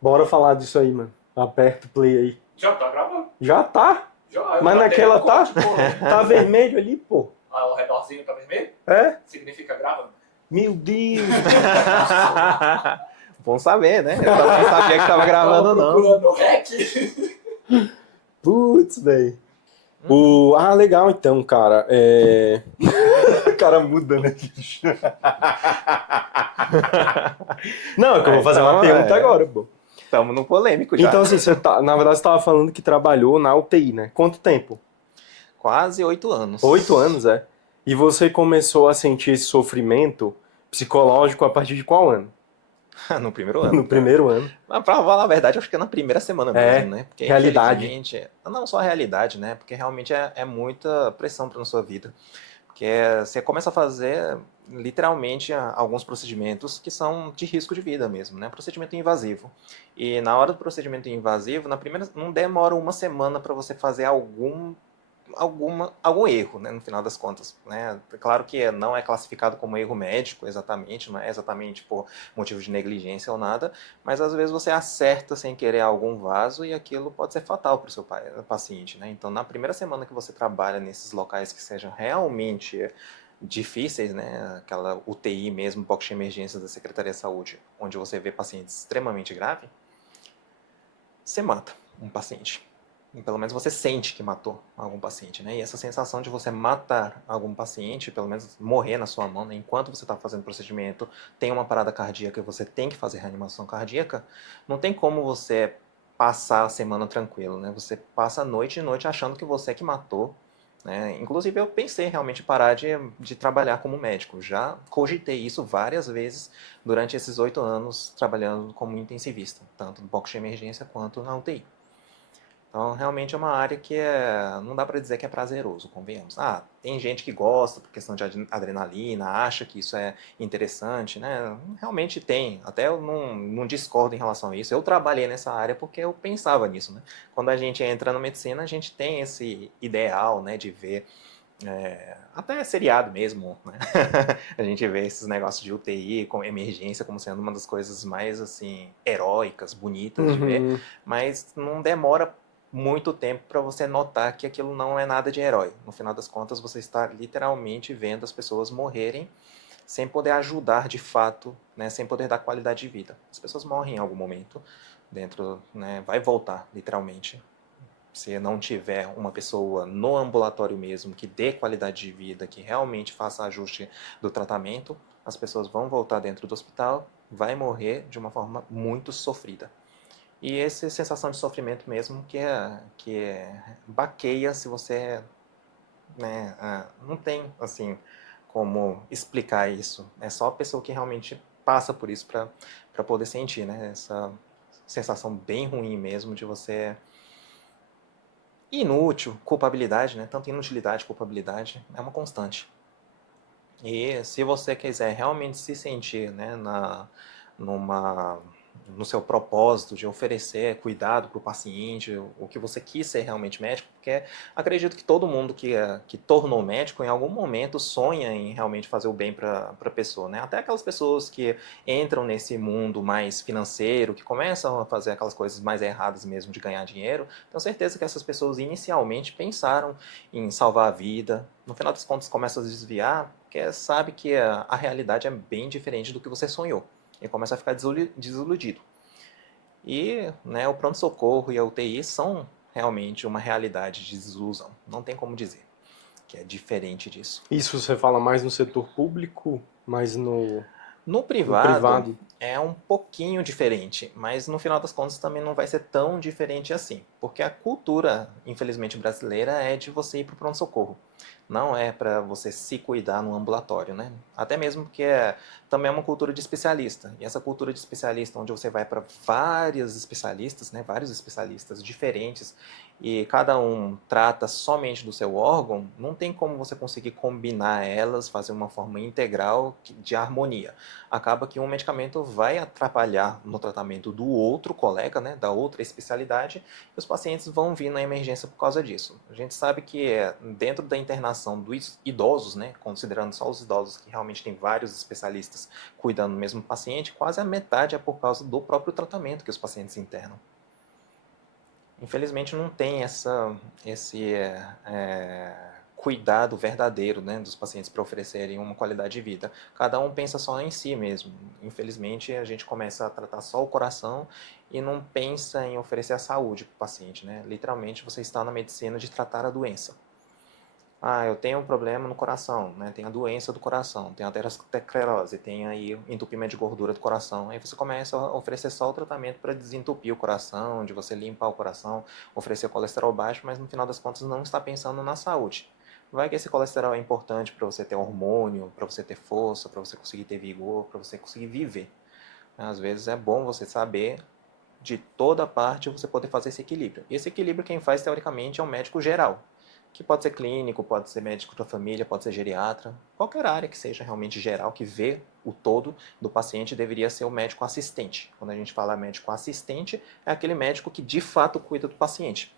Bora falar disso aí, mano. Aperta o play aí. Já tá gravando. Já tá? Já, Mas eu até naquela tá? corte, pô. Tá vermelho ali, pô. Ah, o redorzinho tá vermelho? É? Significa gravando. Meu Deus. Bom saber, né? Eu também não sabia que tava gravando, Tava não. procurando o REC. Putz, velho. Ah, legal então, cara. O cara muda, né? Não, é que eu vou fazer uma pergunta agora, pô. Estamos no polêmico já. Então, assim, na verdade, você tava falando que trabalhou na UTI, né? Quanto tempo? Quase 8 anos. 8 anos, é? E você começou a sentir esse sofrimento psicológico a partir de qual ano? No primeiro ano. No primeiro ano. Mas pra falar a verdade, acho que é na primeira semana É, mesmo, né? Porque, realidade. infelizmente, não só a realidade, né? Porque realmente é muita pressão para na sua vida. Porque você começa a fazer, literalmente, alguns procedimentos que são de risco de vida mesmo, né? Procedimento invasivo. E na hora do procedimento invasivo, não demora uma semana para você fazer algum erro, né, no final das contas, né? Claro que não é classificado como erro médico exatamente, não é exatamente por motivo de negligência ou nada, mas às vezes você acerta sem querer algum vaso e aquilo pode ser fatal para o seu paciente, né? Então, na primeira semana que você trabalha nesses locais que sejam realmente difíceis, né, aquela UTI mesmo, box de emergência da Secretaria de Saúde, onde você vê pacientes extremamente graves, você mata um paciente. Pelo menos você sente que matou algum paciente, né? E essa sensação de você matar algum paciente, pelo menos morrer na sua mão, né? Enquanto você está fazendo o procedimento, tem uma parada cardíaca e você tem que fazer reanimação cardíaca, não tem como você passar a semana tranquilo, né? Você passa noite e noite achando que você é que matou, né? Inclusive eu pensei realmente em parar de trabalhar como médico. Já cogitei isso várias vezes durante esses 8 anos trabalhando como intensivista, tanto no box de emergência quanto na UTI. Então, realmente é uma área que não dá para dizer que é prazeroso, convenhamos. Tem gente que gosta por questão de adrenalina, acha que isso é interessante, né? Realmente tem. Até eu não discordo em relação a isso. Eu trabalhei nessa área porque eu pensava nisso, né? Quando a gente entra na medicina, a gente tem esse ideal, né, de ver até seriado mesmo, né? A gente vê esses negócios de UTI com emergência como sendo uma das coisas mais assim heróicas, bonitas de ver, Uhum. mas não demora muito tempo para você notar que aquilo não é nada de herói. No final das contas, você está literalmente vendo as pessoas morrerem sem poder ajudar de fato, né? Sem poder dar qualidade de vida. As pessoas morrem em algum momento dentro, né? Vai voltar literalmente se não tiver uma pessoa no ambulatório mesmo que dê qualidade de vida, que realmente faça ajuste do tratamento, as pessoas vão voltar dentro do hospital, vai morrer de uma forma muito sofrida. E essa sensação de sofrimento mesmo que baqueia se você, né, não tem assim como explicar isso. É só a pessoa que realmente passa por isso para poder sentir, né, essa sensação bem ruim mesmo de você inútil, culpabilidade, né? Tanto inutilidade, culpabilidade, é uma constante. E se você quiser realmente se sentir, né, numa, no seu propósito de oferecer cuidado para o paciente, o que você quis ser realmente médico, porque acredito que todo mundo que tornou médico em algum momento sonha em realmente fazer o bem para a pessoa, né? Até aquelas pessoas que entram nesse mundo mais financeiro, que começam a fazer aquelas coisas mais erradas mesmo de ganhar dinheiro, tenho certeza que essas pessoas inicialmente pensaram em salvar a vida, no final das contas começa a desviar, porque sabe que a realidade é bem diferente do que você sonhou. E começa a ficar desiludido. E né, o pronto-socorro e a UTI são realmente uma realidade de desilusão. Não tem como dizer que é diferente disso. Isso você fala mais no setor público, mais No no privado privado? é um pouquinho diferente, mas no final das contas também não vai ser tão diferente assim, porque a cultura, infelizmente brasileira, é de você ir para o pronto-socorro. Não é para você se cuidar no ambulatório, né? Até mesmo porque também é uma cultura de especialista. E essa cultura de especialista, onde você vai para vários especialistas, né? Vários especialistas diferentes, e cada um trata somente do seu órgão, não tem como você conseguir combinar elas, fazer uma forma integral de harmonia. Acaba que um medicamento vai atrapalhar no tratamento do outro colega, né, da outra especialidade, e os pacientes vão vir na emergência por causa disso. A gente sabe que dentro da internação dos idosos, né, considerando só os idosos que realmente tem vários especialistas cuidando do mesmo paciente, quase a metade é por causa do próprio tratamento que os pacientes internam. Infelizmente não tem esse cuidado verdadeiro, né, dos pacientes para oferecerem uma qualidade de vida. Cada um pensa só em si mesmo. Infelizmente a gente começa a tratar só o coração e não pensa em oferecer a saúde para o paciente, né? Literalmente você está na medicina de tratar a doença. Ah, eu tenho um problema no coração, né? Tem a doença do coração, tem a aterosclerose, tem aí entupimento de gordura do coração. Aí você começa a oferecer só o tratamento para desentupir o coração, de você limpar o coração, oferecer colesterol baixo, mas no final das contas não está pensando na saúde. Vai que esse colesterol é importante para você ter hormônio, para você ter força, para você conseguir ter vigor, para você conseguir viver. Às vezes é bom você saber de toda parte você poder fazer esse equilíbrio. E esse equilíbrio quem faz teoricamente é um médico geral, que pode ser clínico, pode ser médico da família, pode ser geriatra, qualquer área que seja realmente geral, que vê o todo do paciente, deveria ser o médico assistente. Quando a gente fala médico assistente, é aquele médico que de fato cuida do paciente.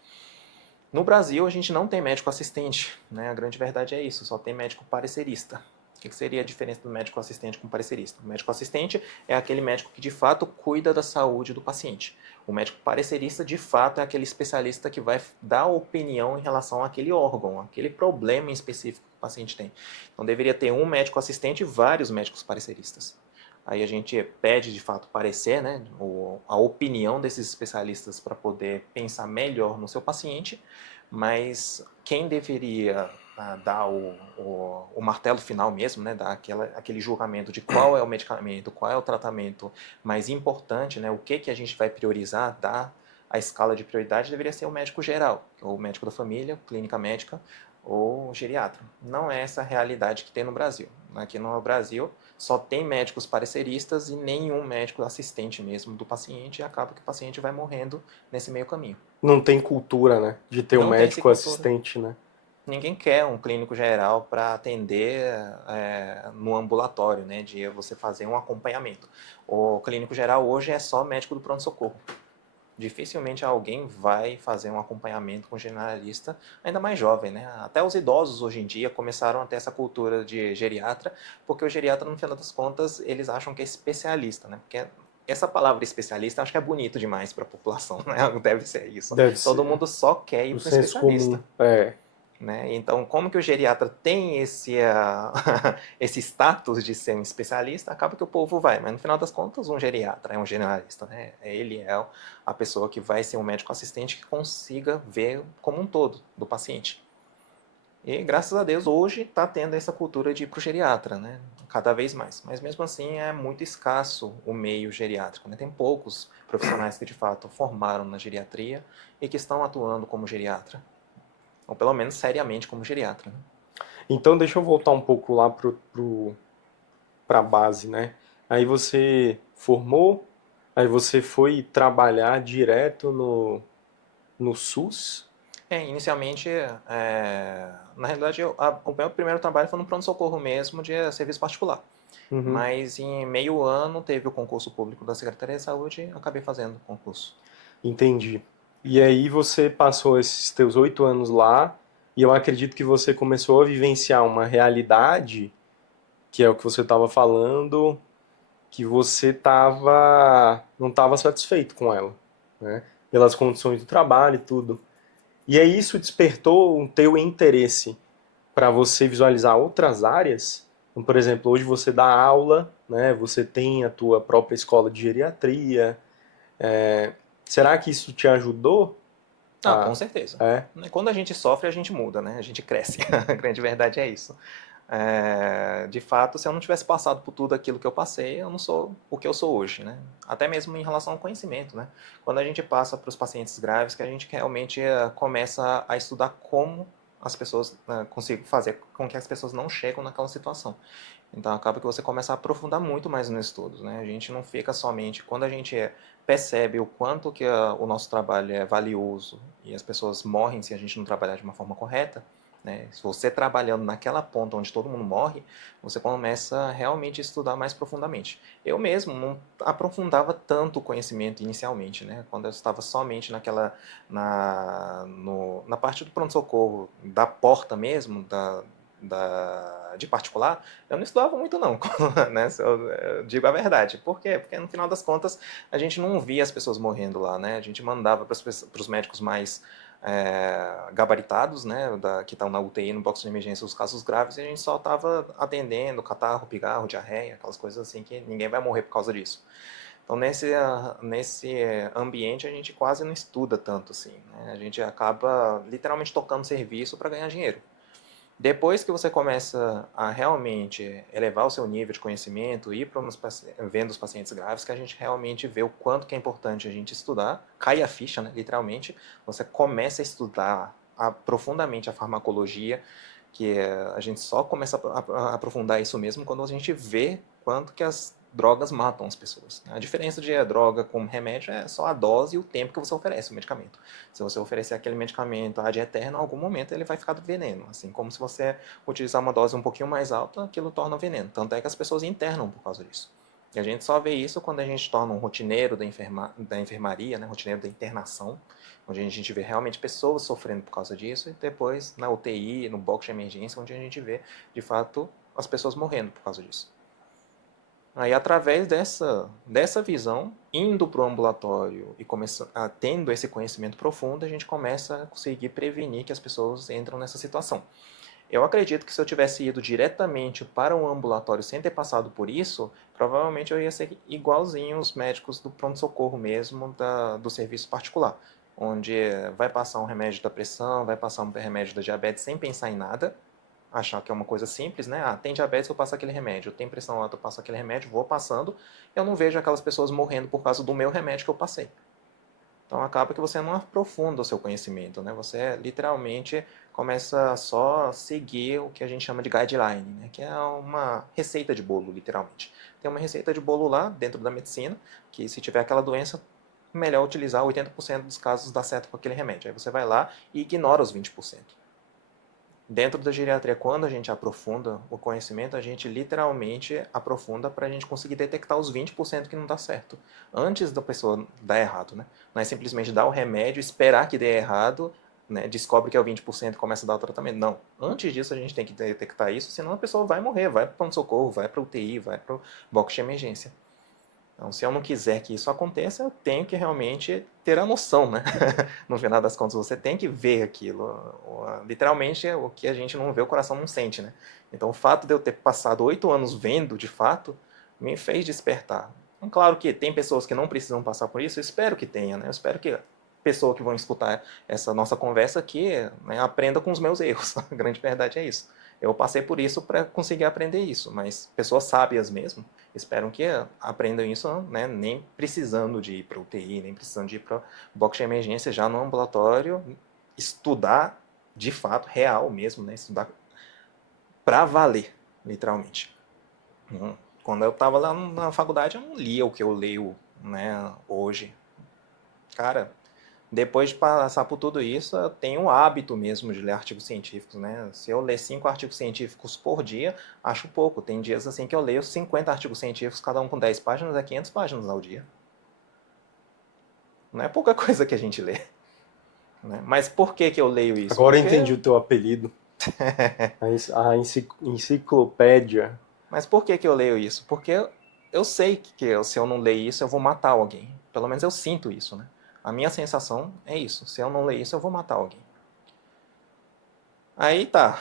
No Brasil, a gente não tem médico assistente, né? A grande verdade é isso, só tem médico parecerista. O que seria a diferença do médico assistente com o parecerista? O médico assistente é aquele médico que de fato cuida da saúde do paciente. O médico parecerista, de fato, é aquele especialista que vai dar opinião em relação àquele órgão, aquele problema em específico que o paciente tem. Então, deveria ter um médico assistente e vários médicos pareceristas. Aí a gente pede, de fato, parecer, né, a opinião desses especialistas para poder pensar melhor no seu paciente, mas quem deveria dar o martelo final mesmo, né, dar aquele julgamento de qual é o medicamento, qual é o tratamento mais importante, né, o que a gente vai priorizar, dar a escala de prioridade, deveria ser o médico geral, ou o médico da família, clínica médica, ou geriatra. Não é essa a realidade que tem no Brasil. Aqui no Brasil só tem médicos pareceristas e nenhum médico assistente mesmo do paciente, e acaba que o paciente vai morrendo nesse meio caminho. Não tem cultura, né? De ter um Não tem essa médico cultura. assistente, né? Ninguém quer um clínico geral para atender no ambulatório, né, de você fazer um acompanhamento. O clínico geral hoje é só médico do pronto-socorro. Dificilmente alguém vai fazer um acompanhamento com generalista, ainda mais jovem, né? Até os idosos hoje em dia começaram a ter essa cultura de geriatra, porque o geriatra, no final das contas, eles acham que é especialista, né? Porque essa palavra especialista acho que é bonito demais para a população, né? Deve ser isso. Deve Todo ser. mundo só quer ir O para um senso especialista. comum. É. Né? Então, como que o geriatra tem esse status de ser um especialista, acaba que o povo vai. Mas no final das contas, um geriatra é um generalista. Né? Ele é a pessoa que vai ser um médico assistente que consiga ver como um todo do paciente. E graças a Deus hoje está tendo essa cultura de ir para o geriatra, né? Cada vez mais. Mas mesmo assim é muito escasso o meio geriátrico. Né? Tem poucos profissionais que de fato formaram na geriatria e que estão atuando como geriatra. Ou pelo menos seriamente como geriatra. Né? Então deixa eu voltar um pouco lá pra base, né? Aí você formou, aí você foi trabalhar direto no SUS. Inicialmente, na realidade, o meu primeiro trabalho foi no pronto-socorro mesmo, de serviço particular. Uhum. Mas em meio ano teve o concurso público da Secretaria de Saúde e acabei fazendo o concurso. Entendi. E aí você passou esses teus 8 anos lá, e eu acredito que você começou a vivenciar uma realidade, que é o que você estava falando, que você não estava satisfeito com ela, né? Pelas condições do trabalho e tudo. E aí isso despertou o teu interesse para você visualizar outras áreas. Então, por exemplo, hoje você dá aula, né? Você tem a tua própria escola de geriatria. Será que isso te ajudou Ah, com a... certeza. É, Quando a gente sofre, a gente muda, né? A gente cresce. A grande verdade é isso. De fato, se eu não tivesse passado por tudo aquilo que eu passei, eu não sou o que eu sou hoje, né? Até mesmo em relação ao conhecimento, né? Quando a gente passa para os pacientes graves, que a gente realmente começa a estudar como as pessoas conseguem fazer com que as pessoas não chegam naquela situação. Então acaba que você começa a aprofundar muito mais nos estudos, né? A gente não fica somente quando a gente percebe o quanto que o nosso trabalho é valioso e as pessoas morrem se a gente não trabalhar de uma forma correta. né? Se você trabalhando naquela ponta onde todo mundo morre, você começa realmente a estudar mais profundamente. Eu mesmo não aprofundava tanto o conhecimento inicialmente, né? Quando eu estava somente na parte do pronto-socorro, da porta mesmo, de particular, eu não estudava muito não, né? Eu digo a verdade. Por quê? Porque no final das contas a gente não via as pessoas morrendo lá, né? A gente mandava para os médicos mais gabaritados, né, que estão na UTI, no box de emergência, os casos graves, e a gente só estava atendendo catarro, pigarro, diarreia, aquelas coisas assim que ninguém vai morrer por causa disso. Então, nesse ambiente, a gente quase não estuda tanto assim, né? A gente acaba literalmente tocando serviço para ganhar dinheiro. Depois que você começa a realmente elevar o seu nível de conhecimento, ir para vendo os pacientes graves, que a gente realmente vê o quanto que é importante a gente estudar, cai a ficha, né, literalmente, você começa a estudar profundamente a farmacologia, que a gente só começa a aprofundar isso mesmo quando a gente vê quanto que as drogas matam as pessoas. A diferença de droga com remédio é só a dose e o tempo que você oferece o medicamento. Se você oferecer aquele medicamento ad eterno, em algum momento ele vai ficar do veneno. Assim como se você utilizar uma dose um pouquinho mais alta, aquilo torna veneno. Tanto é que as pessoas internam por causa disso. E a gente só vê isso quando a gente torna um rotineiro da enfermaria, né, rotineiro da internação, onde a gente vê realmente pessoas sofrendo por causa disso, e depois na UTI, no box de emergência, onde a gente vê, de fato, as pessoas morrendo por causa disso. Aí, através dessa visão, indo para o ambulatório e tendo esse conhecimento profundo, a gente começa a conseguir prevenir que as pessoas entram nessa situação. Eu acredito que se eu tivesse ido diretamente para um ambulatório sem ter passado por isso, provavelmente eu ia ser igualzinho os médicos do pronto-socorro mesmo, do serviço particular, onde vai passar um remédio da pressão, vai passar um remédio da diabetes sem pensar em nada, achar que é uma coisa simples, né? Ah, tem diabetes, eu passo aquele remédio. Tem pressão alta, eu passo aquele remédio, vou passando. Eu não vejo aquelas pessoas morrendo por causa do meu remédio que eu passei. Então acaba que você não aprofunda o seu conhecimento, né? Você literalmente começa só a seguir o que a gente chama de guideline, né? Que é uma receita de bolo, literalmente. Tem uma receita de bolo lá dentro da medicina, que se tiver aquela doença, melhor utilizar 80% dos casos dá certo com aquele remédio. Aí você vai lá e ignora os 20%. Dentro da geriatria, quando a gente aprofunda o conhecimento, a gente literalmente aprofunda para a gente conseguir detectar os 20% que não dá certo. Antes da pessoa dar errado, né? Não é simplesmente dar o remédio, esperar que dê errado, né? Descobre que é o 20% e começa a dar o tratamento. Não. Antes disso, a gente tem que detectar isso, senão a pessoa vai morrer, vai para o pronto-socorro, vai para o UTI, vai para o box de emergência. Então, se eu não quiser que isso aconteça, eu tenho que realmente ter a noção, né? No final das contas, você tem que ver aquilo. Literalmente, o que a gente não vê, o coração não sente, né? Então, o fato de eu ter passado 8 anos vendo, de fato, me fez despertar. Então, claro que tem pessoas que não precisam passar por isso, eu espero que tenha, né? Eu espero que a pessoa que vão escutar essa nossa conversa aqui, né, aprenda com os meus erros. A grande verdade é isso. Eu passei por isso para conseguir aprender isso, mas pessoas sábias mesmo, esperam que aprendam isso, né, nem precisando de ir para o UTI, nem precisando de ir para o box de emergência, já no ambulatório, estudar de fato, real mesmo, né, estudar para valer, literalmente. Quando eu estava lá na faculdade, eu não lia o que eu leio, né, hoje. Cara, depois de passar por tudo isso, eu tenho o hábito mesmo de ler artigos científicos, né? Se eu ler 5 artigos científicos por dia, acho pouco. Tem dias assim que eu leio 50 artigos científicos, cada um com 10 páginas, é 500 páginas ao dia. Não é pouca coisa que a gente lê. Né? Mas por que eu leio isso? Agora eu Porque... entendi o teu apelido. A enciclopédia. Mas por que eu leio isso? Porque eu sei que se eu não ler isso, eu vou matar alguém. Pelo menos eu sinto isso, né? A minha sensação é isso. Se eu não ler isso, eu vou matar alguém. Aí tá.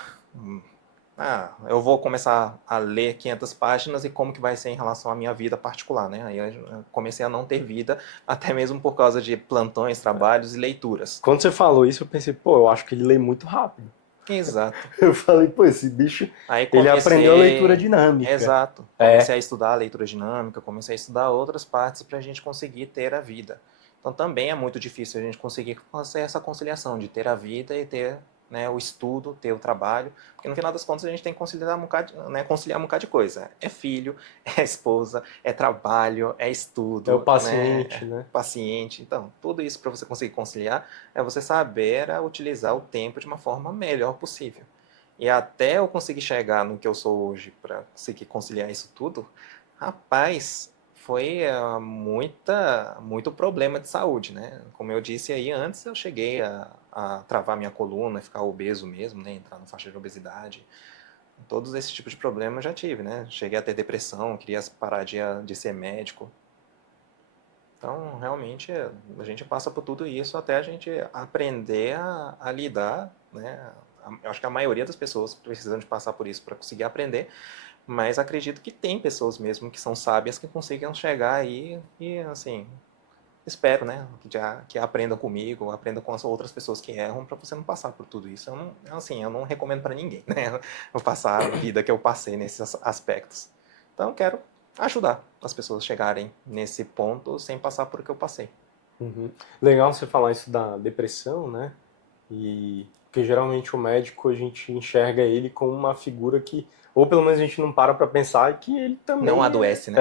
Eu vou começar a ler 500 páginas e como que vai ser em relação à minha vida particular, né? Aí eu comecei a não ter vida, até mesmo por causa de plantões, trabalhos e leituras. Quando você falou isso, eu pensei, pô, eu acho que ele lê muito rápido. Exato. Eu falei, pô, esse bicho, Aí ele aprendeu a leitura comecei... dinâmica. Exato. Comecei a estudar a leitura dinâmica, comecei a estudar outras partes para a gente conseguir ter a vida. Então também é muito difícil a gente conseguir fazer essa conciliação de ter a vida e ter né, o estudo, ter o trabalho, porque no final das contas a gente tem que conciliar conciliar um bocado de coisa. É filho, é esposa, é trabalho, é É o estudo, né, paciente, né? paciente. Então, tudo isso para você conseguir conciliar é você saber utilizar o tempo de uma forma melhor possível. E até eu conseguir chegar no que eu sou hoje para conseguir conciliar isso tudo, rapaz, foi muito problema de saúde, né? Como eu disse aí antes, eu cheguei a travar minha coluna, ficar obeso mesmo, né? Entrar na faixa de obesidade. Todos esses tipos de problemas eu já tive, né? Cheguei a ter depressão, queria parar de ser médico. Então, realmente, a gente passa por tudo isso até a gente aprender a lidar, né? Eu acho que a maioria das pessoas precisam de passar por isso para conseguir aprender, mas acredito que tem pessoas mesmo que são sábias que consigam chegar aí e, assim, espero, né, que aprendam comigo, aprendam com as outras pessoas que erram para você não passar por tudo isso. Eu não recomendo para ninguém, né, eu passar a vida que eu passei nesses aspectos. Então, eu quero ajudar as pessoas a chegarem nesse ponto sem passar por o que eu passei. Uhum. Legal você falar isso da depressão, né? E porque geralmente o médico a gente enxerga ele como uma figura que, ou pelo menos a gente não para pensar que ele Não também adoece, né?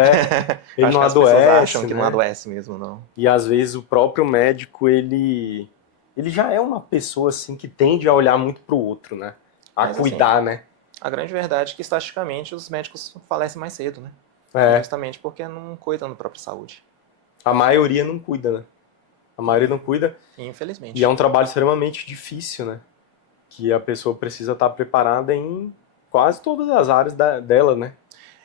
ele Acho não que as pessoas acham adoece, que não né? adoece mesmo, não. E às vezes o próprio médico ele já é uma pessoa assim que tende a olhar muito pro outro, né? A Mas, assim, cuidar, né? a grande verdade é que, estatisticamente, os médicos falecem mais cedo, né? É, Justamente porque não cuidam da própria saúde. a maioria não cuida, né? A maioria não cuida e é Infelizmente. um trabalho extremamente difícil, né? Que a pessoa precisa estar preparada em quase todas as áreas dela, né?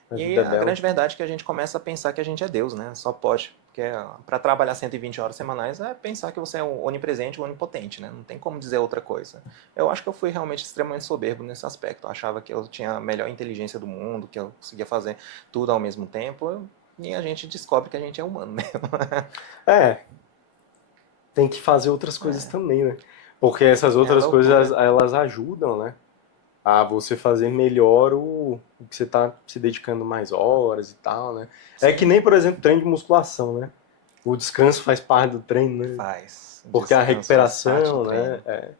Na E vida a dela. grande verdade é que a gente começa a pensar que a gente é Deus, né? Só pode. Porque para trabalhar 120 horas semanais é pensar que você é onipresente, onipotente, né? Não tem como dizer outra coisa. Eu acho que eu fui realmente extremamente soberbo nesse aspecto. Eu achava que eu tinha a melhor inteligência do mundo, que eu conseguia fazer tudo ao mesmo tempo. E a gente descobre que a gente é humano mesmo. É, tem que fazer outras coisas também, né? Porque essas É a outras coisas, loucura. elas ajudam, né? A você fazer melhor o que você tá se dedicando mais horas e tal, né? É que Sim, nem, por exemplo, treino de musculação, né? O descanso faz parte do treino, né? faz. Porque a Descanso faz parte do recuperação, né? treino.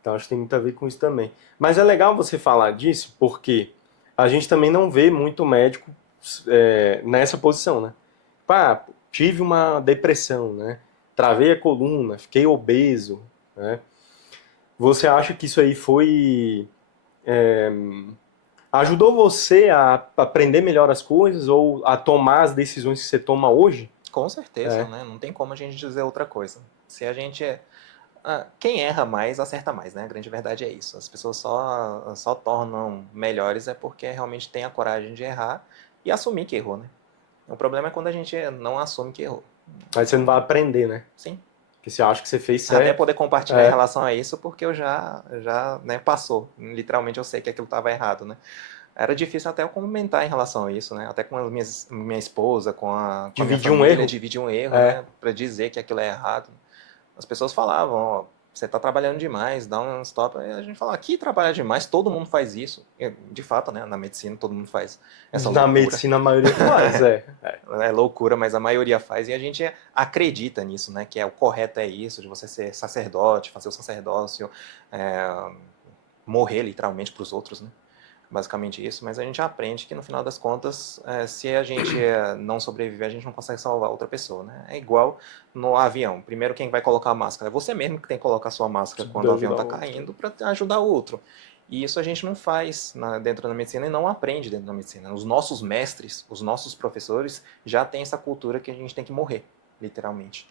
Então acho que tem muito a ver com isso também. Mas é legal você falar disso porque a gente também não vê muito médico nessa posição, né? Pá, tive uma depressão, né? Travei a coluna, fiquei obeso, né? Você acha que isso aí foi ajudou você a aprender melhor as coisas ou a tomar as decisões que você toma hoje? Com certeza, É, né? Não tem como a gente dizer outra coisa. Se a gente quem erra mais, acerta mais, né? A grande verdade é isso. As pessoas só tornam melhores é porque realmente tem a coragem de errar e assumir que errou, né? O problema é quando a gente não assume que errou. mas você não Então, vai aprender, né? sim. Porque você acha que você fez Até certo. poder compartilhar em É, relação a isso, porque eu já né, passou. Literalmente eu sei que aquilo estava errado, né? Era difícil até eu comentar em relação a isso, né? Até com a minha esposa, com a minha dividir um família, erro. dividir um erro, É, né? Para dizer que aquilo é errado. As pessoas falavam, ó, você está trabalhando demais, dá um stop. Aí a gente fala, aqui trabalha demais, todo mundo faz isso. E, de fato, né? Na medicina todo mundo faz essa na loucura. medicina a maioria faz, É loucura, mas a maioria faz e a gente acredita nisso, né? Que o correto é isso, de você ser sacerdote, fazer o sacerdócio, é, morrer literalmente para os outros, né? Basicamente isso, mas a gente aprende que no final das contas, se a gente não sobreviver, a gente não consegue salvar outra pessoa, né? É igual no avião. Primeiro quem vai colocar a máscara é você mesmo que tem que colocar a sua máscara quando o avião ajudar está o outro. caindo para ajudar o outro. E isso a gente não faz dentro da medicina e não aprende dentro da medicina. Os nossos mestres, os nossos professores já têm essa cultura que a gente tem que morrer, literalmente.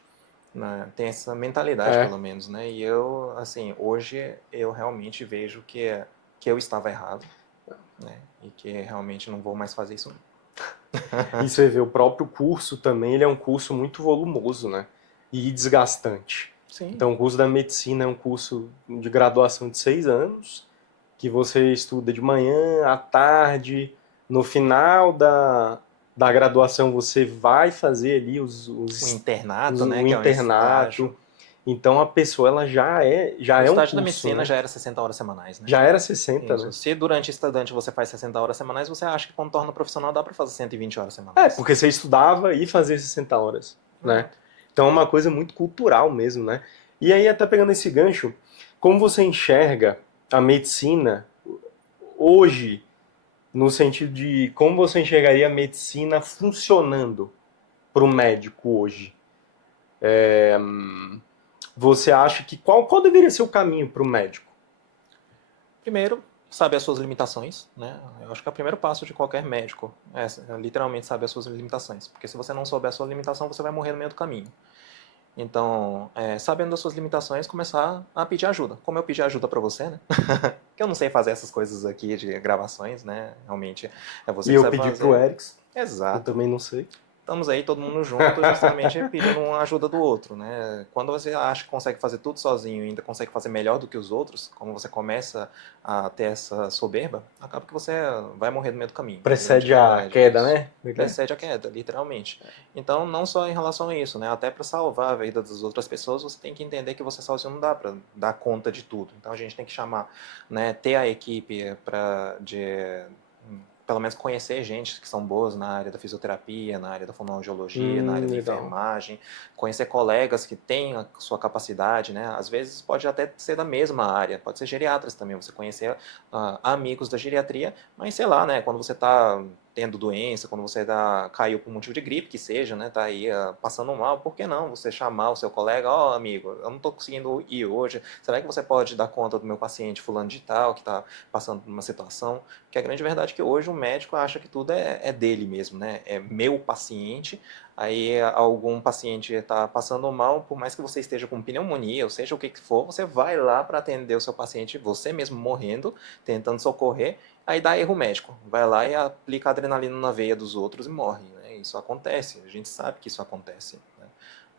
Né? Tem essa mentalidade, É, pelo menos, né? E eu, assim, hoje eu realmente vejo que eu estava errado, né? E que realmente não vou mais fazer isso. e você vê, o próprio curso também, ele é um curso muito volumoso, né? E desgastante. Sim, Então, o curso da medicina é um curso de graduação de 6 anos, que você estuda de manhã, à tarde, no final da graduação você vai fazer ali o internato, né? o Que é um internato. estágio. Então, a pessoa, ela O já é um estágio da curso, medicina né? já era 60 horas semanais, né? Já era 60, Isso. né? Se durante estudante você faz 60 horas semanais, você acha que quando torna profissional dá para fazer 120 horas É, semanais. porque você estudava e fazia 60 horas, né? Exato. Então é uma coisa muito cultural mesmo, né? E aí, até pegando esse gancho, Como você enxerga a medicina hoje, no sentido de como você enxergaria a medicina funcionando para o médico hoje? Você acha que qual deveria ser o caminho para o médico? Primeiro, saber as suas limitações, né? Eu acho que é o primeiro passo de qualquer médico, é literalmente saber as suas limitações. Porque se você não souber a sua limitação, você vai morrer no meio do caminho. Então, sabendo das suas limitações, começar a pedir ajuda. Como eu pedi ajuda para você, né? Que eu não sei fazer essas coisas aqui de gravações, né? Realmente é você E que eu sabe pedi pro fazer. Erics, eu Exato. também não sei. Estamos aí todo mundo junto, justamente pedindo uma ajuda do outro, né? Quando você acha que consegue fazer tudo sozinho e ainda consegue fazer melhor do que os outros, como você começa a ter essa soberba, acaba que você vai morrer no meio do caminho. A grande Precede a verdade é queda, isso. né? Precede a queda, literalmente. Então, não só em relação a isso, né? Até para salvar a vida das outras pessoas, você tem que entender que você sozinho não dá para dar conta de tudo. Então, a gente tem que chamar, né? Ter a equipe pelo menos conhecer gente que são boas na área da fisioterapia, na área da fonoaudiologia, na área da Legal. enfermagem, conhecer colegas que têm a sua capacidade, né? Às vezes pode até ser da mesma área, pode ser geriatras também, você conhecer amigos da geriatria, mas sei lá, né? Quando você está tendo doença, quando você caiu por motivo de gripe, que seja, né? Tá aí passando mal, por que não você chamar o seu colega, ó, amigo, eu não estou conseguindo ir hoje, será que você pode dar conta do meu paciente fulano de tal, que está passando por uma situação? Porque a grande verdade é que hoje o médico acha que tudo é dele mesmo, né? É meu paciente, aí algum paciente está passando mal, por mais que você esteja com pneumonia, ou seja o que for, você vai lá para atender o seu paciente, você mesmo morrendo, tentando socorrer, aí dá erro médico. Vai lá e aplica adrenalina na veia dos outros e morre, né? Isso acontece, a gente sabe que isso acontece,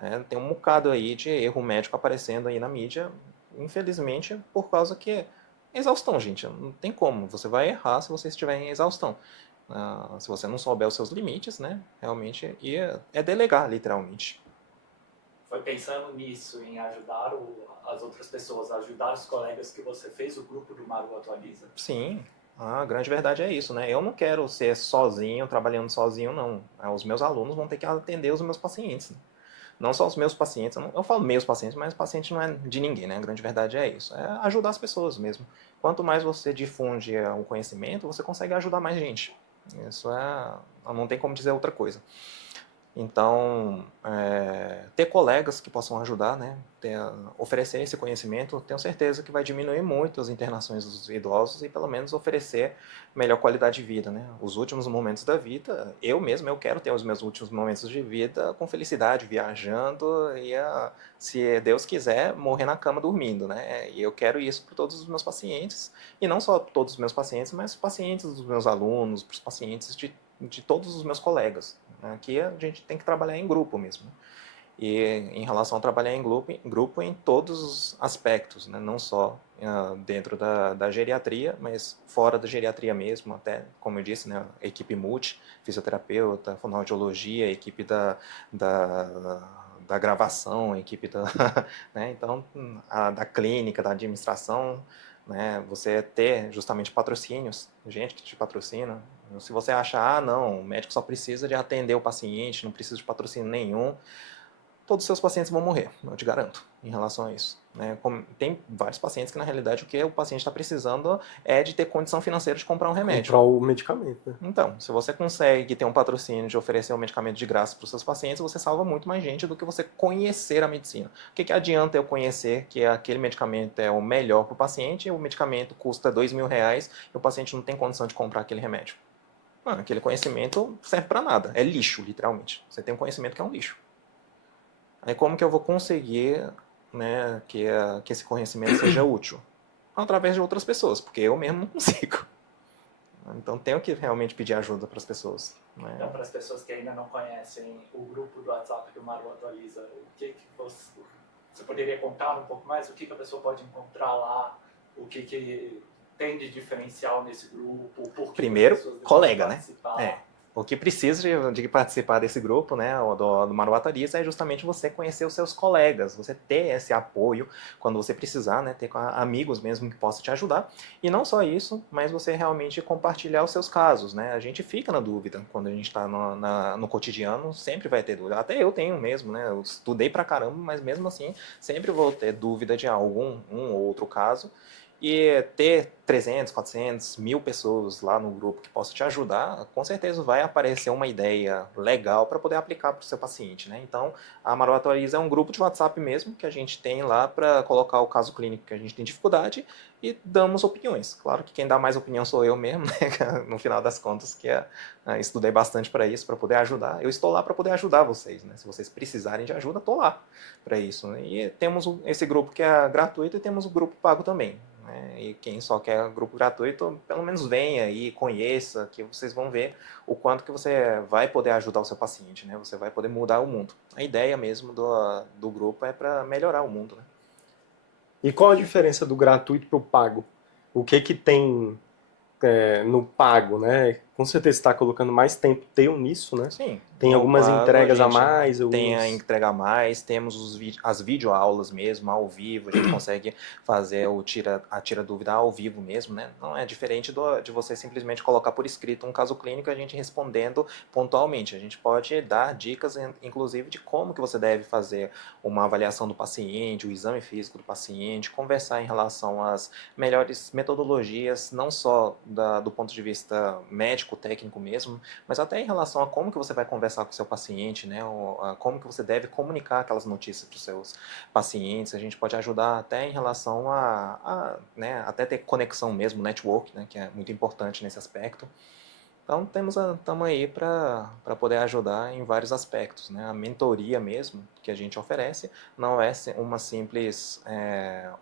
né? Tem um bocado aí de erro médico aparecendo aí na mídia, infelizmente, por causa que exaustão, gente. Não tem como. Você vai errar se você estiver em exaustão. Se você não souber os seus limites, né? Realmente, é delegar, literalmente. Foi pensando nisso, em ajudar as outras pessoas, ajudar os colegas que você fez, o grupo do Maru Atualiza? Sim, a grande verdade é isso, né? Eu não quero ser sozinho, trabalhando sozinho, não. Os meus alunos vão ter que atender os meus pacientes, né? Não só os meus pacientes, eu falo meus pacientes, mas paciente não é de ninguém, né? A grande verdade é isso, é ajudar as pessoas mesmo. Quanto mais você difunde o conhecimento, você consegue ajudar mais gente. Isso não tem como dizer outra coisa. Então, ter colegas que possam ajudar, né, oferecer esse conhecimento, tenho certeza que vai diminuir muito as internações dos idosos e pelo menos oferecer melhor qualidade de vida, né? Os últimos momentos da vida, eu quero ter os meus últimos momentos de vida com felicidade, viajando e, se Deus quiser, morrer na cama dormindo, né? E eu quero isso para todos os meus pacientes, e não só todos os meus pacientes, mas os pacientes dos meus alunos, para os pacientes de todos os meus colegas. Aqui a gente tem que trabalhar em grupo mesmo. E em relação a trabalhar em grupo em todos os aspectos, né? Não só dentro da geriatria, mas fora da geriatria mesmo, até, como eu disse, né? Equipe multi, fisioterapeuta, fonoaudiologia, equipe da gravação, equipe né? Então, da clínica, da administração, né? Você ter justamente patrocínios, gente que te patrocina. Se você achar, não, o médico só precisa de atender o paciente, não precisa de patrocínio nenhum, todos os seus pacientes vão morrer, eu te garanto, em relação a isso, né? Tem vários pacientes que, na realidade, o que o paciente está precisando é de ter condição financeira de comprar um remédio. Comprar o medicamento, né? Então, se você consegue ter um patrocínio de oferecer um medicamento de graça para os seus pacientes, você salva muito mais gente do que você conhecer a medicina. O que adianta eu conhecer que aquele medicamento é o melhor para o paciente e o medicamento custa R$ 2.000 e o paciente não tem condição de comprar aquele remédio? Aquele conhecimento serve para nada, é lixo, literalmente. Você tem um conhecimento que é um lixo. Aí como que eu vou conseguir, né, que esse conhecimento seja útil? Através de outras pessoas, porque eu mesmo não consigo. Então tenho que realmente pedir ajuda para as pessoas, né? Então, para as pessoas que ainda não conhecem o grupo do WhatsApp do Maru Atualiza, o que você poderia contar um pouco mais? O que a pessoa pode encontrar lá? O que tem de diferencial nesse grupo? Por que Primeiro, as pessoas devem colega, né? participar? o que precisa de participar desse grupo, né, do Manual Atualiza, é justamente você conhecer os seus colegas, você ter esse apoio quando você precisar, né, ter amigos mesmo que possam te ajudar. E não só isso, mas você realmente compartilhar os seus casos, né? A gente fica na dúvida quando a gente está no cotidiano, sempre vai ter dúvida. Até eu tenho mesmo, né? Eu estudei pra caramba, mas mesmo assim, sempre vou ter dúvida de um ou outro caso. E ter 300, 400, 1000 pessoas lá no grupo que possam te ajudar, com certeza vai aparecer uma ideia legal para poder aplicar para o seu paciente, né? Então, a Manual Atualiza é um grupo de WhatsApp mesmo que a gente tem lá para colocar o caso clínico que a gente tem dificuldade e damos opiniões. Claro que quem dá mais opinião sou eu mesmo, né? No final das contas, que estudei bastante para isso, para poder ajudar. Eu estou lá para poder ajudar vocês, né? Se vocês precisarem de ajuda, estou lá para isso, né? E temos esse grupo que é gratuito e temos o grupo pago também. E quem só quer grupo gratuito, pelo menos venha e conheça, que vocês vão ver o quanto que você vai poder ajudar o seu paciente, né? Você vai poder mudar o mundo. A ideia mesmo do grupo é para melhorar o mundo, né? E qual a diferença do gratuito para o pago? O que que tem no pago, né? Com certeza está colocando mais tempo teu nisso, né? Sim, Tem no algumas pago a entregas a gente mais, tem a alguns... entrega a mais, temos as videoaulas mesmo, ao vivo, a gente consegue fazer a tira dúvida ao vivo mesmo, né? Não é diferente de você simplesmente colocar por escrito um caso clínico e a gente respondendo pontualmente. A gente pode dar dicas, inclusive, de como que você deve fazer uma avaliação do paciente, o exame físico do paciente, conversar em relação às melhores metodologias, não só do ponto de vista médico, técnico mesmo, mas até em relação a como que você vai conversar com o seu paciente, né? Como que você deve comunicar aquelas notícias para os seus pacientes. A gente pode ajudar até em relação né, até ter conexão mesmo, network, né, que é muito importante nesse aspecto. Então estamos aí para poder ajudar em vários aspectos, né? A mentoria mesmo que a gente oferece não é uma simples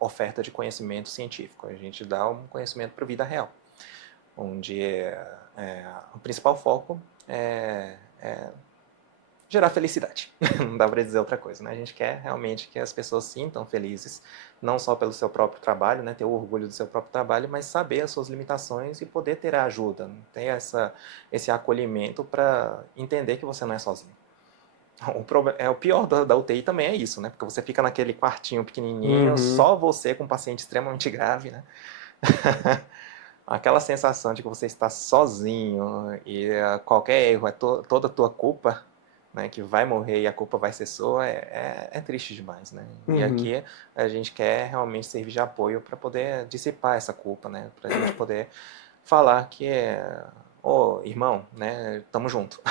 oferta de conhecimento científico. A gente dá um conhecimento para a vida real, onde o principal foco é gerar felicidade. Não dá para dizer outra coisa, né? A gente quer realmente que as pessoas sintam felizes, não só pelo seu próprio trabalho, né? Ter o orgulho do seu próprio trabalho, mas saber as suas limitações e poder ter a ajuda, ter esse acolhimento para entender que você não é sozinho. O pior da UTI também é isso, né? Porque você fica naquele quartinho pequenininho, Uhum. só você com um paciente extremamente grave, né? Aquela sensação de que você está sozinho e qualquer erro é toda a tua culpa, né, que vai morrer e a culpa vai ser sua, é triste demais, né? E Uhum. aqui a gente quer realmente servir de apoio para poder dissipar essa culpa, né? Para a gente poder falar que ô, irmão, né, estamos junto.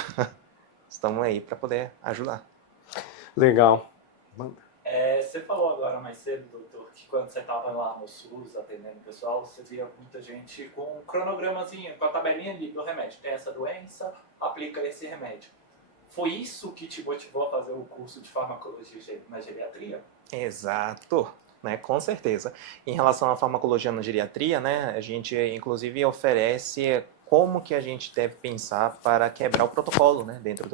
Estamos aí para poder ajudar. Legal. Você falou agora mais cedo, doutor, que quando você estava lá no SUS atendendo o pessoal, você via muita gente com um cronogramazinho, com a tabelinha ali do remédio. Tem essa doença, aplica esse remédio. Foi isso que te motivou a fazer o curso de farmacologia na geriatria? Exato, né, com certeza. Em relação à farmacologia na geriatria, né, a gente inclusive oferece como que a gente deve pensar para quebrar o protocolo, né, dentro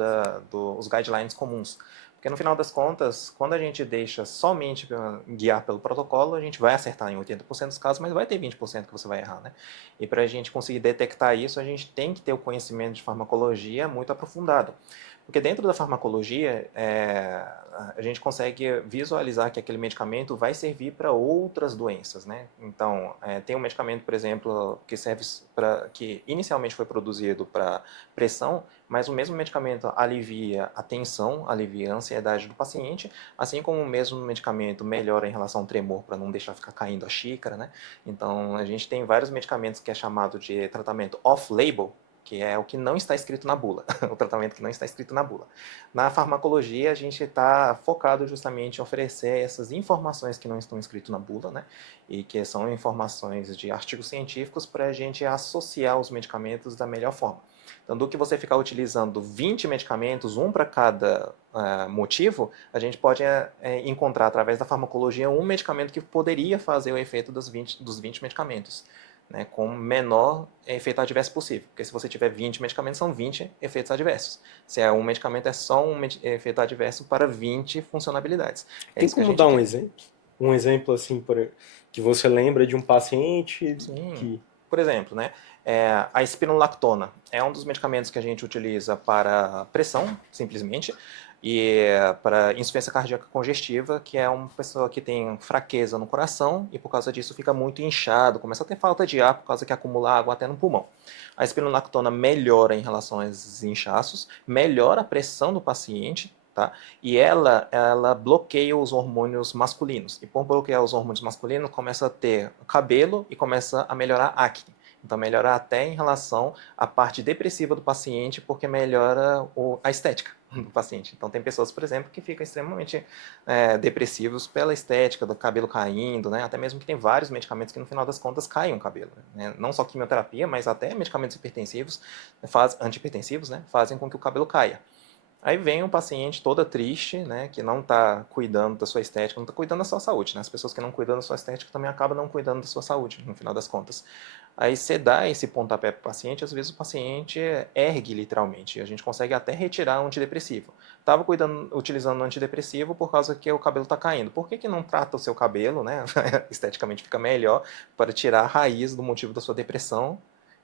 dos guidelines comuns. Porque no final das contas, quando a gente deixa somente guiar pelo protocolo, a gente vai acertar em 80% dos casos, mas vai ter 20% que você vai errar, né? E para a gente conseguir detectar isso, a gente tem que ter o conhecimento de farmacologia muito aprofundado. Porque dentro da farmacologia, a gente consegue visualizar que aquele medicamento vai servir para outras doenças, né? Então, tem um medicamento, por exemplo, que serve que inicialmente foi produzido para pressão, mas o mesmo medicamento alivia a tensão, alivia a ansiedade do paciente, assim como o mesmo medicamento melhora em relação ao tremor, para não deixar ficar caindo a xícara, né? Então, a gente tem vários medicamentos que é chamado de tratamento off-label, que é o que não está escrito na bula, o tratamento que não está escrito na bula. Na farmacologia, a gente está focado justamente em oferecer essas informações que não estão escritas na bula, né? E que são informações de artigos científicos para a gente associar os medicamentos da melhor forma. Então, do que você ficar utilizando 20 medicamentos, um para cada motivo, a gente pode encontrar, através da farmacologia, um medicamento que poderia fazer o efeito dos 20 medicamentos, né, com o menor efeito adverso possível. Porque se você tiver 20 medicamentos, são 20 efeitos adversos. Se é um medicamento, é só um efeito adverso para 20 funcionalidades. É Tem isso que a como gente dar um quer. exemplo? Um exemplo assim, que você lembra de um paciente Sim. que... Por exemplo, né, A espironolactona é um dos medicamentos que a gente utiliza para pressão, simplesmente, e para insuficiência cardíaca congestiva, que é uma pessoa que tem fraqueza no coração e por causa disso fica muito inchado, começa a ter falta de ar por causa que acumula água até no pulmão. A espironolactona melhora em relação a esses inchaços, melhora a pressão do paciente, tá? E ela bloqueia os hormônios masculinos. E por bloquear os hormônios masculinos, começa a ter cabelo e começa a melhorar a acne. Então, melhora até em relação à parte depressiva do paciente, porque melhora a estética do paciente. Então, tem pessoas, por exemplo, que ficam extremamente depressivos pela estética do cabelo caindo, né? Até mesmo que tem vários medicamentos que, no final das contas, caem o cabelo. Né? Não só quimioterapia, mas até medicamentos hipertensivos, antihipertensivos, né? Fazem com que o cabelo caia. Aí vem um paciente toda triste, né, que não está cuidando da sua estética, não está cuidando da sua saúde, né? As pessoas que não cuidam da sua estética também acabam não cuidando da sua saúde, no final das contas. Aí você dá esse pontapé para o paciente, às vezes o paciente ergue literalmente, e a gente consegue até retirar o antidepressivo. Estava utilizando o antidepressivo por causa que o cabelo está caindo. Por que não trata o seu cabelo, né? Esteticamente fica melhor, para tirar a raiz do motivo da sua depressão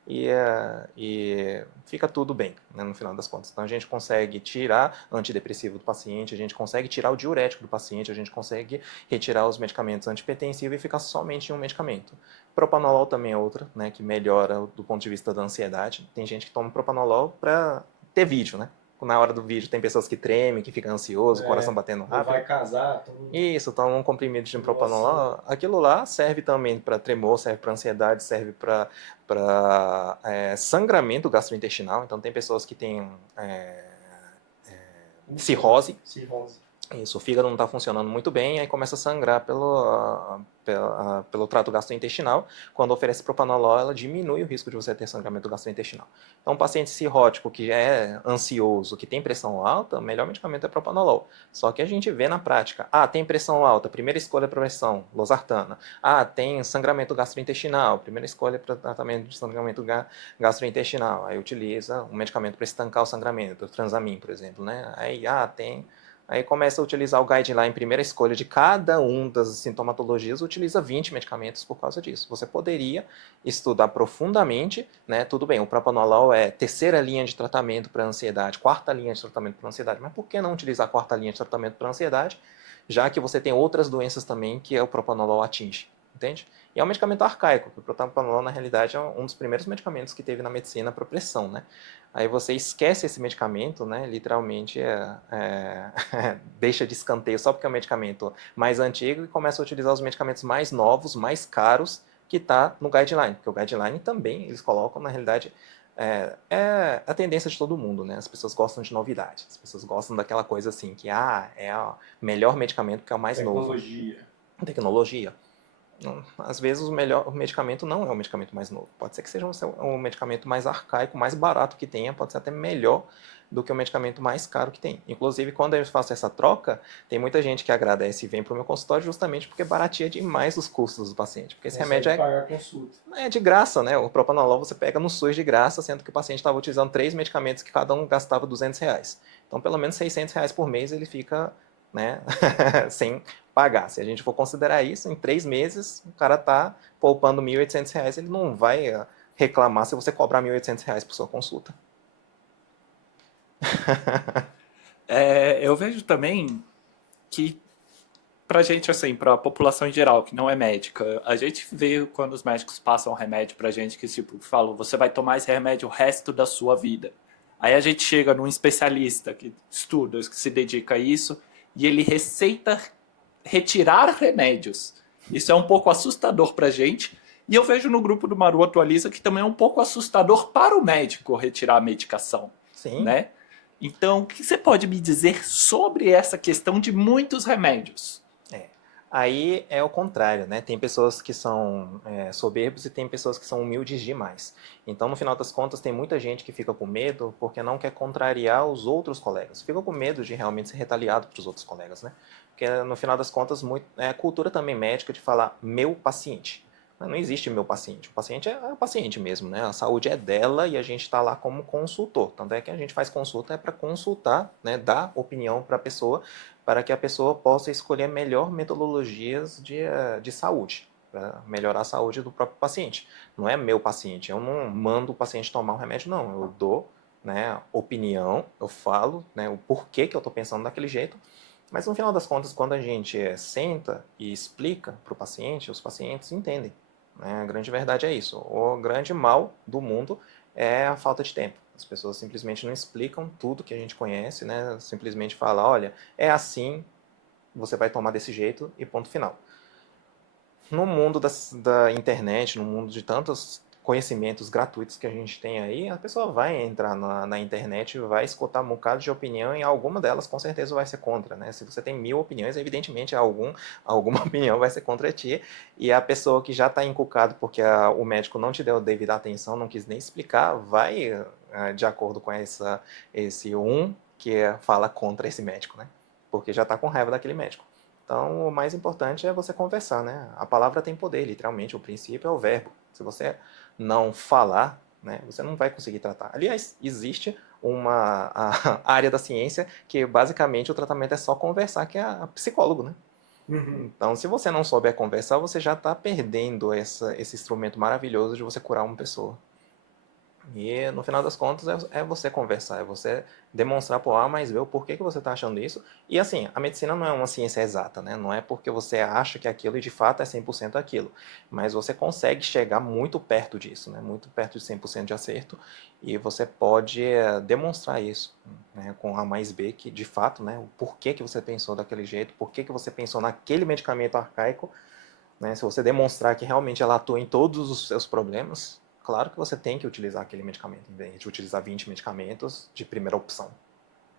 e fica tudo bem, né, no final das contas. Então a gente consegue tirar antidepressivo do paciente, a gente consegue tirar o diurético do paciente, a gente consegue retirar os medicamentos antihipertensivos e ficar somente em um medicamento. Propanolol também é outra, né, que melhora do ponto de vista da ansiedade. Tem gente que toma propanolol para ter vídeo, né? Na hora do vídeo tem pessoas que tremem, que ficam ansioso, o coração batendo Ou rápido. vai casar, Isso, toma um comprimido de propanolol. Aquilo lá serve também para tremor, serve para ansiedade, serve para sangramento gastrointestinal. Então tem pessoas que têm cirrose. Isso, o fígado não está funcionando muito bem, aí começa a sangrar pelo trato gastrointestinal. Quando oferece propanolol, ela diminui o risco de você ter sangramento gastrointestinal. Então, um paciente cirrótico que é ansioso, que tem pressão alta, o melhor medicamento é propanolol. Só que a gente vê na prática, tem pressão alta, primeira escolha para pressão, losartana. Tem sangramento gastrointestinal, primeira escolha para tratamento de sangramento gastrointestinal. Aí utiliza um medicamento para estancar o sangramento, o Transamin, por exemplo, né? Aí começa a utilizar o guideline, primeira escolha de cada um das sintomatologias, utiliza 20 medicamentos por causa disso. Você poderia estudar profundamente, né? Tudo bem, o propanolol é terceira linha de tratamento para ansiedade, quarta linha de tratamento para ansiedade, mas por que não utilizar a quarta linha de tratamento para ansiedade, já que você tem outras doenças também que o propanolol atinge, entende? E é um medicamento arcaico, porque o propanolol, na realidade, é um dos primeiros medicamentos que teve na medicina para pressão, né? Aí você esquece esse medicamento, né? Literalmente deixa de escanteio só porque é um medicamento mais antigo e começa a utilizar os medicamentos mais novos, mais caros, que está no guideline. Porque o guideline também, eles colocam, na realidade, é a tendência de todo mundo, né? As pessoas gostam de novidade. As pessoas gostam daquela coisa assim, que é o melhor medicamento porque é o mais novo. Tecnologia. Às vezes o medicamento não é o medicamento mais novo. Pode ser que seja um medicamento mais arcaico, mais barato que tenha, pode ser até melhor do que o medicamento mais caro que tem. Inclusive, quando eu faço essa troca, tem muita gente que agradece e vem para o meu consultório justamente porque barateia demais os custos do paciente. Porque esse remédio é de graça, né? O propanolol você pega no SUS de graça, sendo que o paciente estava utilizando 3 medicamentos que cada um gastava R$ 200. Então, pelo menos R$ 600 por mês ele fica, né, sem pagar. Se a gente for considerar isso, em 3 meses, o cara está poupando R$ 1.800, ele não vai reclamar se você cobrar R$ 1.800 por sua consulta. Eu vejo também que pra gente, assim, pra população em geral, que não é médica, a gente vê quando os médicos passam remédio pra gente que, tipo, falam, você vai tomar esse remédio o resto da sua vida. Aí a gente chega num especialista que estuda, que se dedica a isso, e ele receita retirar remédios. Isso é um pouco assustador pra gente. E eu vejo no grupo do Maru Atualiza que também é um pouco assustador para o médico retirar a medicação. Sim. Né? Então, o que você pode me dizer sobre essa questão de muitos remédios? Aí é o contrário, né? Tem pessoas que são soberbos e tem pessoas que são humildes demais. Então, no final das contas, tem muita gente que fica com medo porque não quer contrariar os outros colegas. Fica com medo de realmente ser retaliado pelos outros colegas, né? Porque, no final das contas, é cultura também médica de falar meu paciente. Não existe meu paciente. O paciente é o paciente mesmo, né? A saúde é dela e a gente está lá como consultor. Tanto é que a gente faz consulta para consultar, né? Dar opinião para a pessoa, para que a pessoa possa escolher melhor metodologias de saúde para melhorar a saúde do próprio paciente. Não é meu paciente, eu não mando o paciente tomar um remédio, não. Eu dou, né, opinião, eu falo, né, o porquê que eu estou pensando daquele jeito, mas no final das contas, quando a gente senta e explica para o paciente, os pacientes entendem. Né? A grande verdade é isso. O grande mal do mundo é a falta de tempo. As pessoas simplesmente não explicam tudo que a gente conhece, né? Simplesmente falam, olha, é assim, você vai tomar desse jeito e ponto final. No mundo da internet, no mundo de tantos conhecimentos gratuitos que a gente tem aí, a pessoa vai entrar na internet, vai escutar um bocado de opinião e alguma delas com certeza vai ser contra, né? Se você tem 1000 opiniões, evidentemente alguma opinião vai ser contra ti, e a pessoa que já está encucado porque o médico não te deu a devida atenção, não quis nem explicar, vai de acordo com esse que fala contra esse médico, né? Porque já está com raiva daquele médico. Então, o mais importante é você conversar, né? A palavra tem poder, literalmente. O princípio é o verbo. Se você não falar, né, você não vai conseguir tratar. Aliás, existe uma área da ciência que basicamente o tratamento é só conversar, que é a psicólogo, né? Então, se você não souber conversar, você já está perdendo esse instrumento maravilhoso de você curar uma pessoa. E no final das contas é você conversar, é você demonstrar por A mais B o porquê que você está achando isso. E assim, a medicina não é uma ciência exata, né? Não é porque você acha que aquilo e de fato é 100% aquilo. Mas você consegue chegar muito perto disso, né? Muito perto de 100% de acerto. E você pode demonstrar isso, né? Com A mais B, que de fato, né? O porquê que você pensou daquele jeito, porquê que você pensou naquele medicamento arcaico, né? Se você demonstrar que realmente ela atua em todos os seus problemas, claro que você tem que utilizar aquele medicamento, em vez de utilizar 20 medicamentos de primeira opção.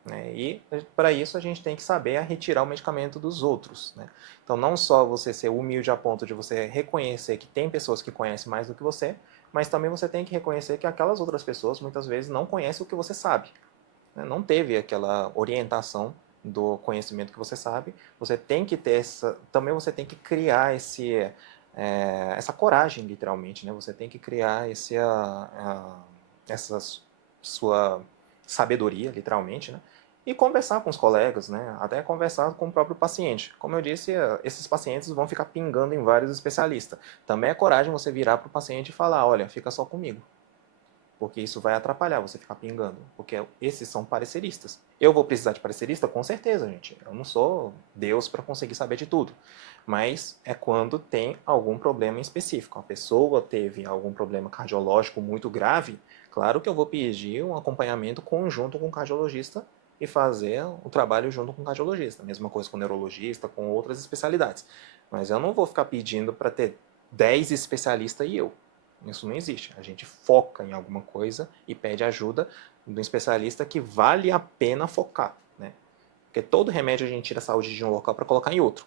Né? E para isso a gente tem que saber retirar o medicamento dos outros. Né? Então não só você ser humilde a ponto de você reconhecer que tem pessoas que conhecem mais do que você, mas também você tem que reconhecer que aquelas outras pessoas muitas vezes não conhecem o que você sabe. Né? Não teve aquela orientação do conhecimento que você sabe. Você tem que ter também você tem que criar essa coragem, literalmente, né? Você tem que criar essa sua sabedoria, literalmente, né? E conversar com os colegas, né? Até conversar com o próprio paciente. Como eu disse, esses pacientes vão ficar pingando em vários especialistas. Também é coragem você virar para o paciente e falar, olha, fica só comigo. Porque isso vai atrapalhar você ficar pingando. Porque esses são pareceristas. Eu vou precisar de parecerista? Com certeza, gente. Eu não sou Deus para conseguir saber de tudo. Mas é quando tem algum problema em específico. A pessoa teve algum problema cardiológico muito grave, claro que eu vou pedir um acompanhamento conjunto com o cardiologista e fazer o trabalho junto com o cardiologista. Mesma coisa com o neurologista, com outras especialidades. Mas eu não vou ficar pedindo para ter 10 especialistas e eu. Isso não existe. A gente foca em alguma coisa e pede ajuda de um especialista que vale a pena focar, né? Porque todo remédio a gente tira a saúde de um local para colocar em outro.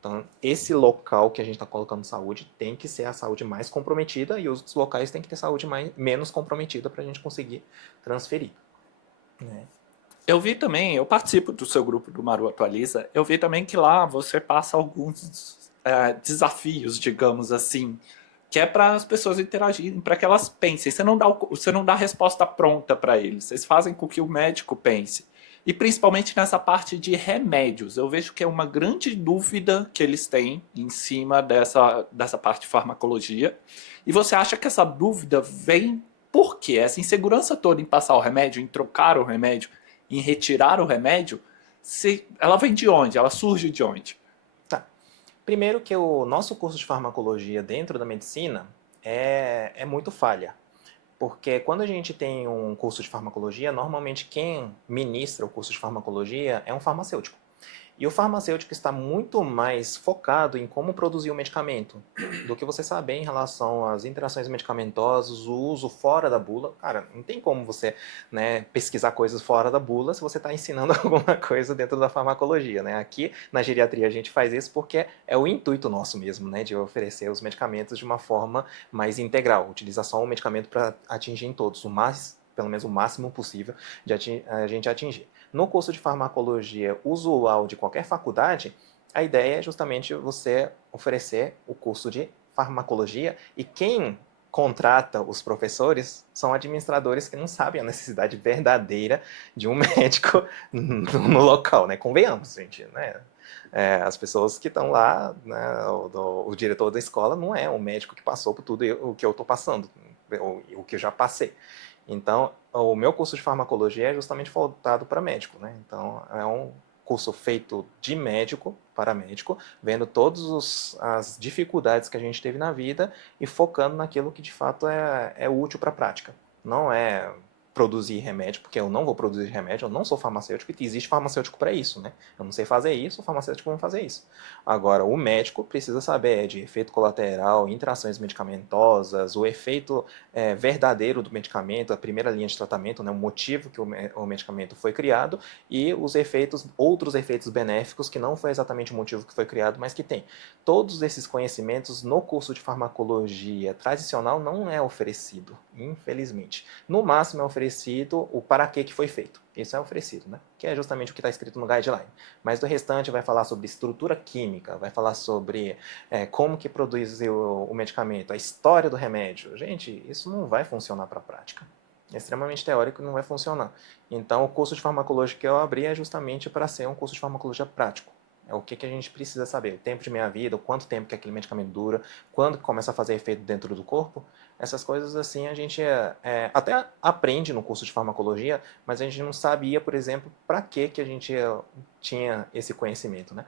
Então, esse local que a gente está colocando saúde tem que ser a saúde mais comprometida e os outros locais têm que ter saúde menos comprometida para a gente conseguir transferir. Né? Eu vi também, eu participo do seu grupo do Maru Atualiza, eu vi também que lá você passa alguns desafios, digamos assim, que é para as pessoas interagirem, para que elas pensem. Você não dá a resposta pronta para eles, vocês fazem com que o médico pense. E principalmente nessa parte de remédios, eu vejo que é uma grande dúvida que eles têm em cima dessa parte de farmacologia. E você acha que essa dúvida vem por quê? Essa insegurança toda em passar o remédio, em trocar o remédio, em retirar o remédio, ela vem de onde? Ela surge de onde? Primeiro que o nosso curso de farmacologia dentro da medicina é muito falha. Porque quando a gente tem um curso de farmacologia, normalmente quem ministra o curso de farmacologia é um farmacêutico. E o farmacêutico está muito mais focado em como produzir o medicamento do que você saber em relação às interações medicamentosas, o uso fora da bula. Cara, não tem como você, né, pesquisar coisas fora da bula se você está ensinando alguma coisa dentro da farmacologia. Né? Aqui na geriatria a gente faz isso porque é o intuito nosso mesmo, né, de oferecer os medicamentos de uma forma mais integral, utilizar só um medicamento para atingir em todos, pelo menos o máximo possível de a gente atingir. No curso de farmacologia usual de qualquer faculdade, a ideia é justamente você oferecer o curso de farmacologia e quem contrata os professores são administradores que não sabem a necessidade verdadeira de um médico no local, né? Convenhamos, gente, né? As pessoas que estão lá, né, o diretor da escola não é um médico que passou por tudo o que eu estou passando, o que eu já passei. Então, o meu curso de farmacologia é justamente voltado para médico, né? Então, é um curso feito de médico para médico, vendo todas as dificuldades que a gente teve na vida e focando naquilo que de fato é útil para a prática. Não é produzir remédio, porque eu não vou produzir remédio, eu não sou farmacêutico e existe farmacêutico para isso, né? Eu não sei fazer isso, o farmacêutico vai fazer isso. Agora, o médico precisa saber de efeito colateral, interações medicamentosas, o efeito verdadeiro do medicamento, a primeira linha de tratamento, né, o motivo que o medicamento foi criado e os efeitos, outros efeitos benéficos que não foi exatamente o motivo que foi criado, mas que tem. Todos esses conhecimentos no curso de farmacologia tradicional não é oferecido, infelizmente. No máximo é oferecido o para que foi feito. Isso é oferecido, né? Que é justamente o que está escrito no guideline. Mas do restante vai falar sobre estrutura química, vai falar sobre como que produz o medicamento, a história do remédio. Gente, isso não vai funcionar para a prática. É extremamente teórico e não vai funcionar. Então, o curso de farmacologia que eu abri é justamente para ser um curso de farmacologia prático. É o que a gente precisa saber. O tempo de meia-vida, o quanto tempo que aquele medicamento dura, quando começa a fazer efeito dentro do corpo. Essas coisas assim a gente até aprende no curso de farmacologia, mas a gente não sabia, por exemplo, para que a gente tinha esse conhecimento, né?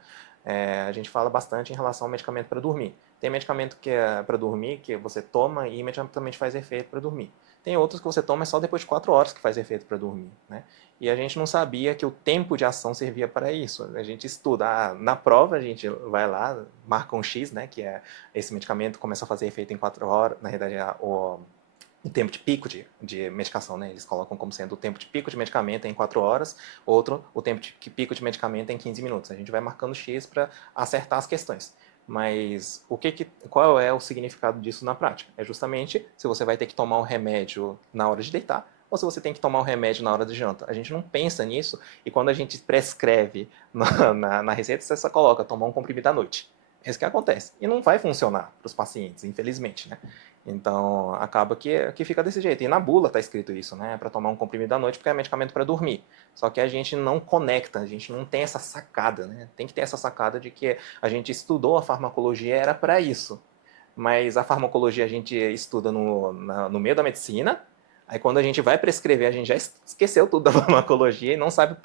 A gente fala bastante em relação ao medicamento para dormir. Tem medicamento que é para dormir, que você toma e imediatamente faz efeito para dormir. Tem outros que você toma só depois de 4 horas que faz efeito para dormir, né? E a gente não sabia que o tempo de ação servia para isso. A gente estuda, na prova a gente vai lá, marca um X, né, que é esse medicamento começa a fazer efeito em 4 horas, na realidade o tempo de pico de medicação, né? Eles colocam como sendo o tempo de pico de medicamento em 4 horas, outro, o tempo de pico de medicamento em 15 minutos. A gente vai marcando X para acertar as questões. Mas qual é o significado disso na prática? É justamente se você vai ter que tomar o remédio na hora de deitar ou se você tem que tomar o remédio na hora de janta. A gente não pensa nisso e quando a gente prescreve na receita, você só coloca tomar um comprimido à noite. É isso que acontece. E não vai funcionar para os pacientes, infelizmente, né? Então, acaba que fica desse jeito. E na bula está escrito isso, né? Para tomar um comprimido à noite, porque é medicamento para dormir. Só que a gente não conecta, a gente não tem essa sacada, né? Tem que ter essa sacada de que a gente estudou a farmacologia, era para isso. Mas a farmacologia a gente estuda no meio da medicina, aí quando a gente vai prescrever, a gente já esqueceu tudo da farmacologia e não sabe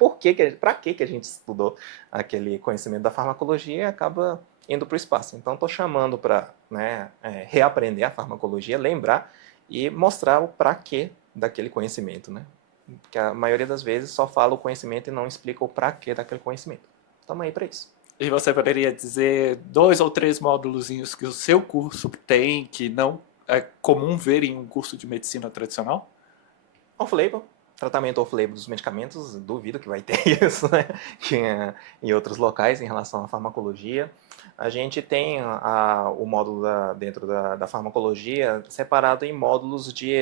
para que a gente estudou aquele conhecimento da farmacologia e acaba indo para o espaço. Então, estou chamando para reaprender a farmacologia, lembrar e mostrar o para que daquele conhecimento, né? Porque a maioria das vezes só fala o conhecimento e não explica o para que daquele conhecimento. Estamos aí para isso. E você poderia dizer 2 ou 3 módulozinhos que o seu curso tem que não é comum ver em um curso de medicina tradicional? Off-label, tratamento off-label dos medicamentos, duvido que vai ter isso, né? Em outros locais em relação à farmacologia. A gente tem o módulo dentro da farmacologia separado em módulos de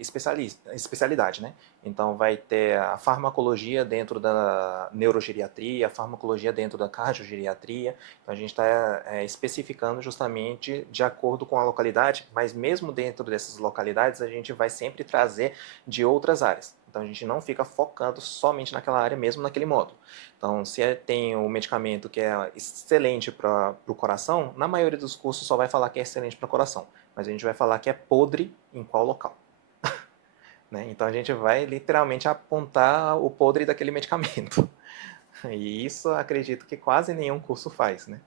especialidade, né? Então vai ter a farmacologia dentro da neurogeriatria, a farmacologia dentro da cardiogeriatria. Então a gente está especificando justamente de acordo com a localidade, mas mesmo dentro dessas localidades a gente vai sempre trazer de outras áreas. Então a gente não fica focando somente naquela área, mesmo naquele módulo. Então, se tem um medicamento que é excelente para o coração, na maioria dos cursos só vai falar que é excelente para o coração, mas a gente vai falar que é podre em qual local. Né? Então a gente vai literalmente apontar o podre daquele medicamento. E isso acredito que quase nenhum curso faz, né?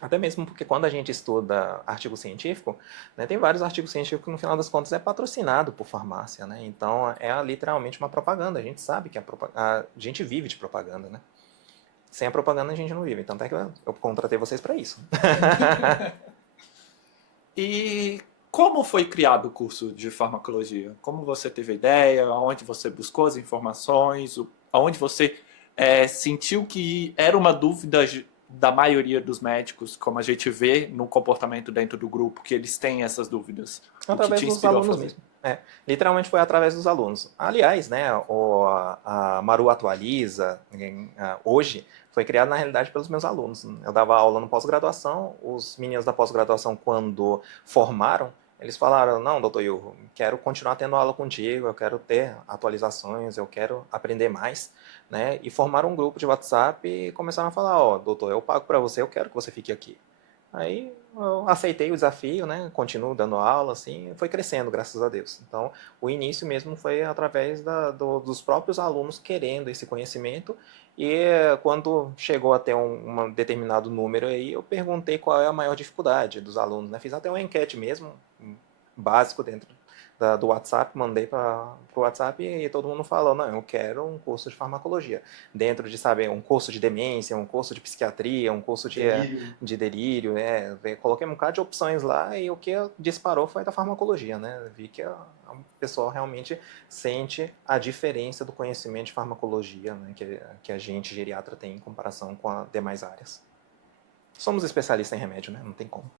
Até mesmo porque quando a gente estuda artigo científico, né, tem vários artigos científicos que no final das contas é patrocinado por farmácia, né? Então é literalmente uma propaganda. A gente sabe que a gente vive de propaganda, né? Sem a propaganda a gente não vive. Então até que eu contratei vocês para isso. E como foi criado o curso de farmacologia? Como você teve a ideia? Aonde você buscou as informações? Aonde você sentiu que era uma dúvida da maioria dos médicos, como a gente vê no comportamento dentro do grupo, que eles têm essas dúvidas? Através dos alunos mesmo. Literalmente foi através dos alunos. Aliás, né, a Maru Atualiza, hoje, foi criado na realidade pelos meus alunos. Eu dava aula no pós-graduação, os meninos da pós-graduação, quando formaram, Eles falaram, não, doutor Yurro, quero continuar tendo aula contigo, eu quero ter atualizações, eu quero aprender mais, né? E formaram um grupo de WhatsApp e começaram a falar, ó, doutor, eu pago para você, eu quero que você fique aqui. Aí eu aceitei o desafio, né? Continuo dando aula, assim, foi crescendo, graças a Deus. Então, o início mesmo foi através dos próprios alunos querendo esse conhecimento. E quando chegou até um determinado número aí, eu perguntei qual é a maior dificuldade dos alunos, né? Fiz até uma enquete mesmo, básico dentro do WhatsApp, mandei para o WhatsApp e todo mundo falou, não, eu quero um curso de farmacologia. Dentro de, saber, um curso de demência, um curso de psiquiatria, um curso Delírio. de delírio, coloquei um bocado de opções lá e o que disparou foi da farmacologia, né? Vi que o pessoal realmente sente a diferença do conhecimento de farmacologia, né, que a gente, geriatra, tem em comparação com as demais áreas. Somos especialistas em remédio, né? Não tem como.